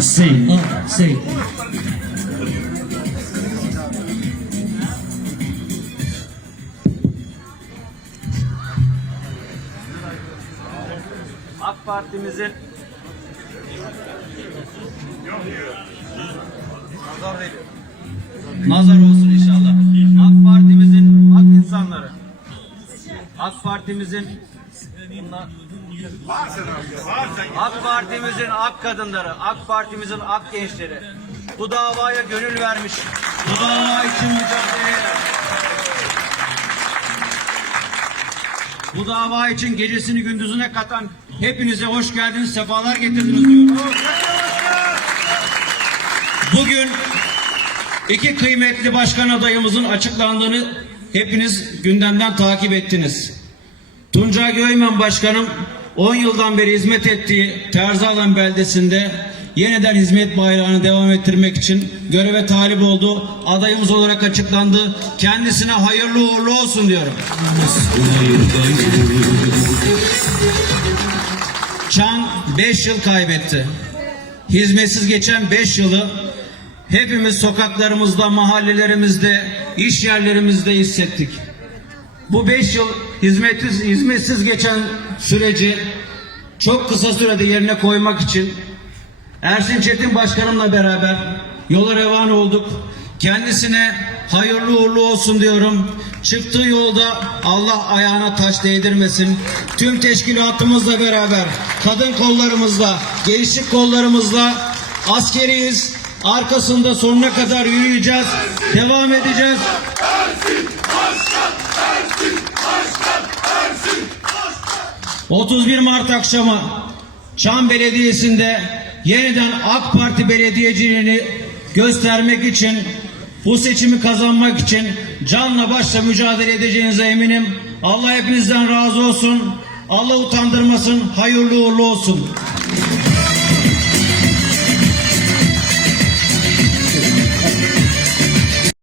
Sim, sim. AK Parti'mizin Nazar olsun inşallah. AK Parti'mizin AK Parti'mizin ak kadınları, AK Parti'mizin ak gençleri bu davaya gönül vermiş. Bu dava için mücadele Bu dava için gecesini gündüzüne katan hepinize hoş geldiniz, sefalar getirdiniz diyorum. Bugün iki kıymetli başkan adayımızın açıklandığını hepiniz gündemden takip ettiniz. Tuncay Göymen Başkanım 10 yıldan beri hizmet ettiği Terzalan beldesinde yeniden hizmet bayrağını devam ettirmek için göreve talip oldu. Adayımız olarak açıklandı. Kendisine hayırlı uğurlu olsun diyorum. Çan 5 yıl kaybetti. Hizmetsiz geçen 5 yılı hepimiz sokaklarımızda, mahallelerimizde, iş yerlerimizde hissettik. Bu 5 yıl hizmetsiz, hizmetsiz geçen süreci çok kısa sürede yerine koymak için Ersin Çetin Başkanımla beraber yola revan olduk. Kendisine hayırlı uğurlu olsun diyorum. Çıktığı yolda Allah ayağına taş değdirmesin. Tüm teşkilatımızla beraber, kadın kollarımızla, gençlik kollarımızla askeriyiz. Arkasında sonuna kadar yürüyeceğiz. Devam edeceğiz. 31 Mart akşamı Çam Belediyesi'nde yeniden AK Parti belediyeciliğini göstermek için bu seçimi kazanmak için canla başla mücadele edeceğinize eminim. Allah hepinizden razı olsun. Allah utandırmasın. Hayırlı uğurlu olsun.